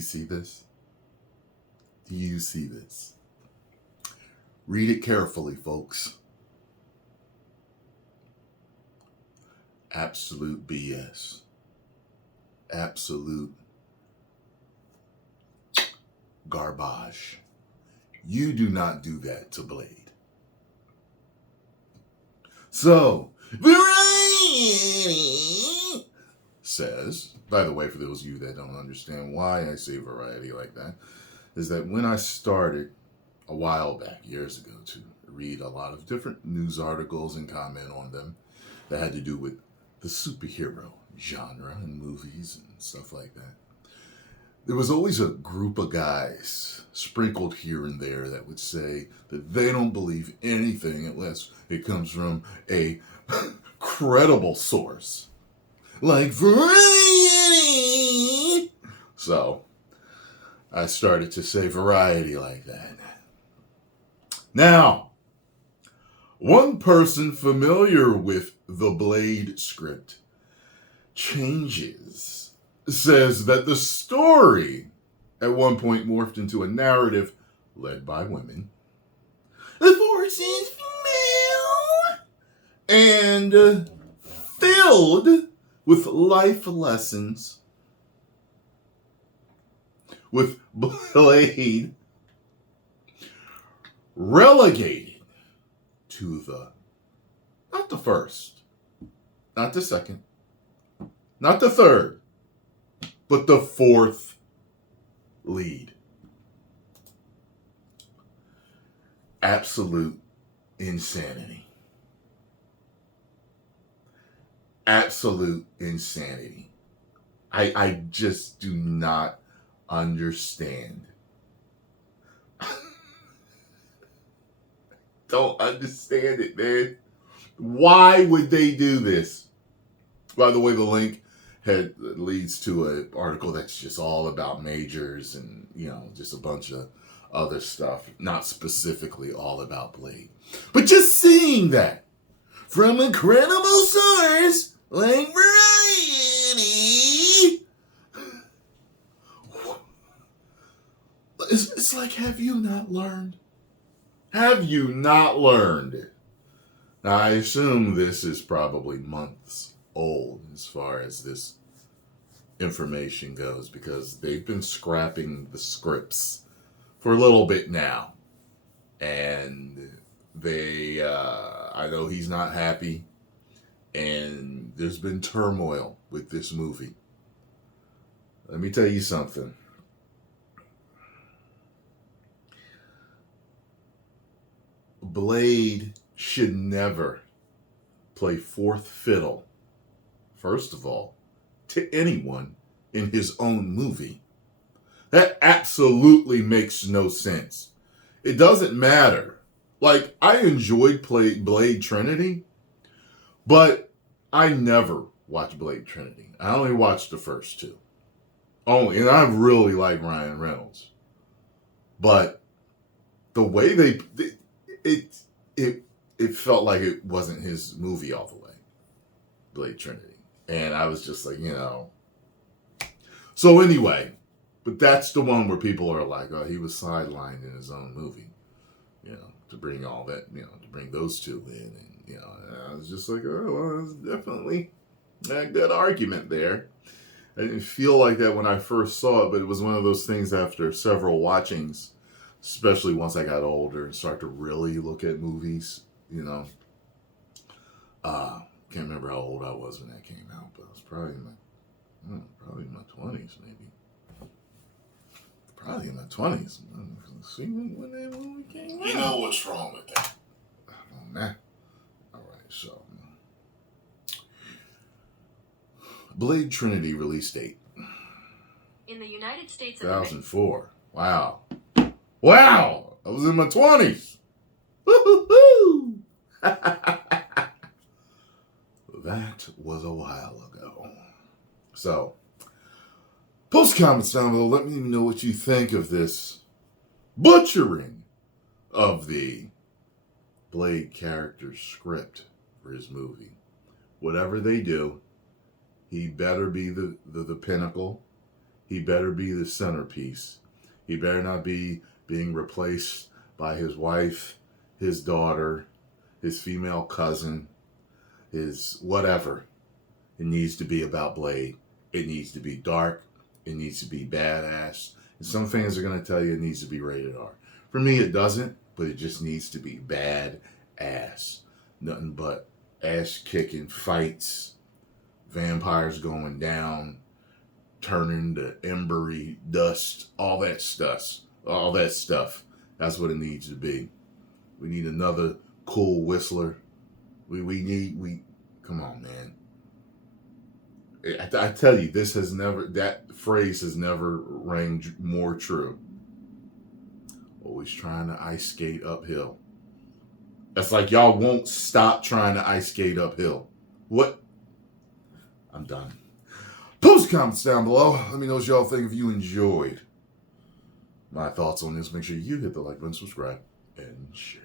you see this? Do you see this? Read it carefully, folks. Absolute BS. Absolute garbage. You do not do that to Blade. So, Variety says, by the way, for those of you that don't understand why I say Variety like that, is that when I started a while back, years ago, to read a lot of different news articles and comment on them that had to do with the superhero genre and movies and stuff like that, there was always a group of guys sprinkled here and there that would say that they don't believe anything unless it comes from a credible source, like Variety. So I started to say Variety like that. Now, one person familiar with the Blade script changes says that the story at one point morphed into a narrative led by women, the force is female, and filled with life lessons, with Blade relegated to not the first, not the second, not the third, but the fourth lead. Absolute insanity. Absolute insanity. I just do not understand. Don't understand it, man. Why would they do this? By the way, the link leads to an article that's just all about majors and, just a bunch of other stuff, not specifically all about Blade. But just seeing that from a credible source like Variety, it's like, have you not learned? Have you not learned? Now, I assume this is probably months old as far as this information goes, because they've been scrapping the scripts for a little bit now. And I know he's not happy, and there's been turmoil with this movie. Let me tell you something. Blade should never play fourth fiddle, first of all, to anyone in his own movie. That absolutely makes no sense. It doesn't matter. Like, I enjoyed Blade Trinity, but I never watched Blade Trinity. I only watched the first two. And I really like Ryan Reynolds. But the way it felt like it wasn't his movie all the way, Blade Trinity. And I was just like, So anyway, but that's the one where people are like, oh, he was sidelined in his own movie, to bring all that, to bring those two in. And, I was just like, oh, well, that's definitely a good argument there. I didn't feel like that when I first saw it, but it was one of those things after several watchings, especially once I got older and started to really look at movies, Can't remember how old I was when that came out, but I was probably in my 20s, maybe. Probably in my 20s. See when that movie came out. You know what's wrong with that. On that. All right, so. Blade Trinity release date. In the United States 2004. Wow. Wow! I was in my 20s. Woo-hoo-hoo! That was a while ago. So, post comments down below. Let me know what you think of this butchering of the Blade character script for his movie. Whatever they do, he better be the pinnacle. he better be the centerpiece. He better not be being replaced by his wife, his daughter, his female cousin, his whatever. It needs to be about Blade. It needs to be dark. It needs to be badass. And some fans are going to tell you it needs to be rated R. For me, it doesn't, but it just needs to be badass. Nothing but ass-kicking fights, vampires going down, turning to embery dust, all that stuff. All that stuff. That's what it needs to be. We need another cool Whistler. Come on, man. I tell you, that phrase has never rang more true. Always trying to ice skate uphill. That's like y'all won't stop trying to ice skate uphill. What? I'm done. Post comments down below. Let me know what y'all think if you enjoyed my thoughts on this. Make sure you hit the like button, subscribe, and share.